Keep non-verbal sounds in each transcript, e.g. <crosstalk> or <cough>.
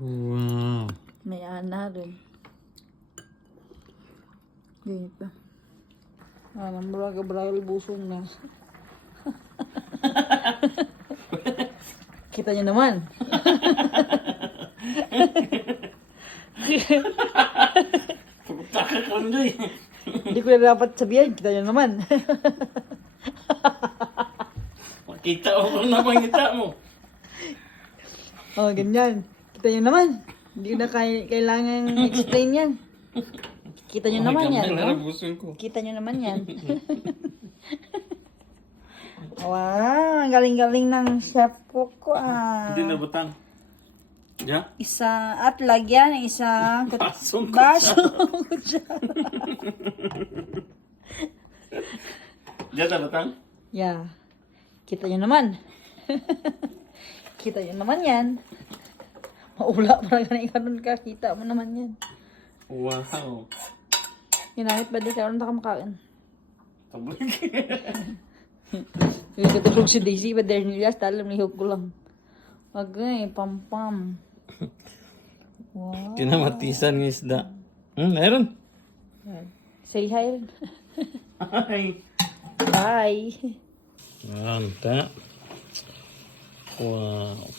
Wow. May ana rin. Ganyan pa. Ah, nang braga braga busong na. <laughs> Kita niyo naman. Hindi ko na dapat sabihin. Kita niyo naman. Makita ko kung napangita mo. oh, ganyan. Kita niyo naman. Hindi ko na kay kailangan explain yan. Kita niyo naman yan. no? Ko. Kita nyo naman yan. wow, ang galing-galing ng chef Coco ah. Hindi na butang. Ya? Isa at lagyan kut- Basong baso. Diyan na butang? yeah. Kita nyo naman. <laughs> Kita nyo naman yan. Maula para ganun karon ka. Kita mo naman yan. Wow. Ginamit ba di karon na kamakain? Tablig. <laughs> Hindi tulog si Daisy ba dahil nila talam lihog ko lang. Wag eh, pam-pam. Wow. <laughs> Kinamatisan ng isda. Hmm, meron. Say hi rin. Ay. Bye. Manta. Wow.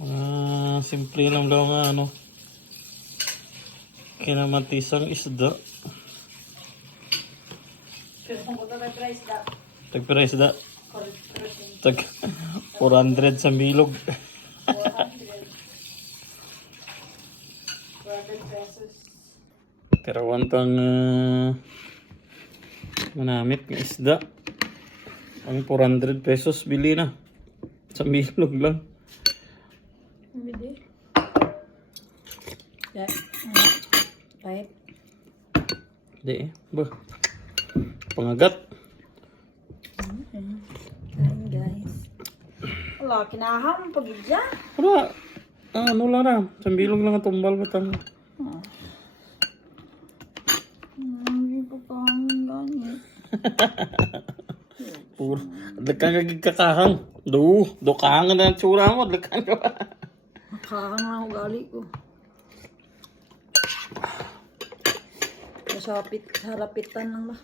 Ah, simple lang daw nga ano. Kinamatisang isda. Pero kung da, Tagpira isda. correct, correct. Tag 400 sa bilog. <laughs> 400. 400 pesos. Karawan pang uh, manamit ng isda. Ang 400 pesos bili na. Sa bilog lang. Hindi. Yeah. Right. Hindi eh. Ba? Pangagat. Ayan guys. Wala, kinaham pag dyan. Wala. Ah, ano lang na. Sa bilog lang ang tumbal batang. Hindi pa pa ang <laughs> ganit. Puro. Adlakan ka gig kakahang. Do. Do kahang na <laughs> ang tsura mo. Ka ba? Nakakang na ugali ko. Sa harapitan lang ba?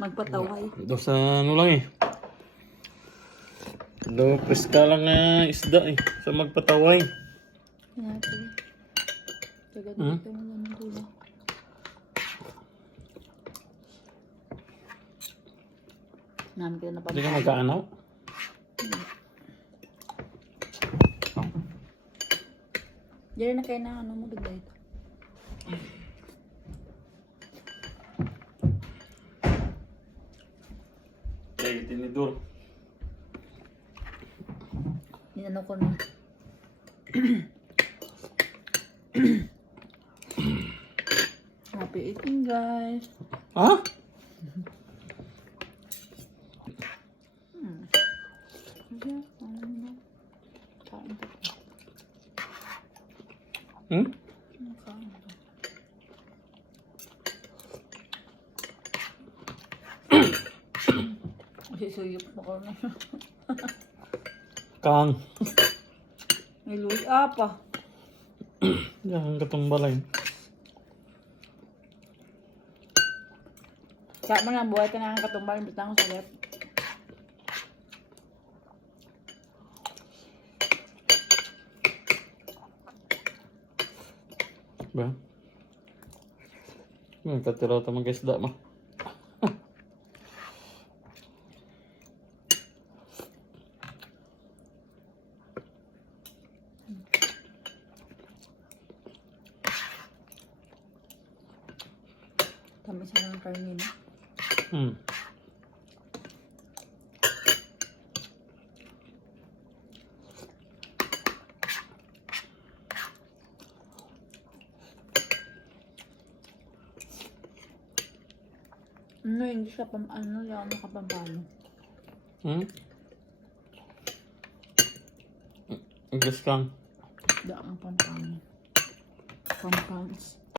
Magpataway. Do sa ano lang eh. Do preska lang na isda eh. Sa magpataway. Kaya ito. Taga Hmm? dito mo lang dito. Namin ko na pa. Hindi ka magkaano? Diyan na kayo na ano mo bigla ito. Eh, tinidor. Inano ko na. <coughs> Happy eating guys. Ha? Diyan, ano na. Kain ko. Hmm? Kain ko. Kasi suyop mo ko na. <laughs> Kang. May luya pa. Yan, katong balay. Sa mo na, buhay ka na ang katumbal. Bitang ko sa left. Ba? May katiraw tamang isda ma. Kami sa mga karnin. Hmm. Ano, hindi siya pam, ano, yung makapampano. Hmm? English kang. Daang pampano. Pampans.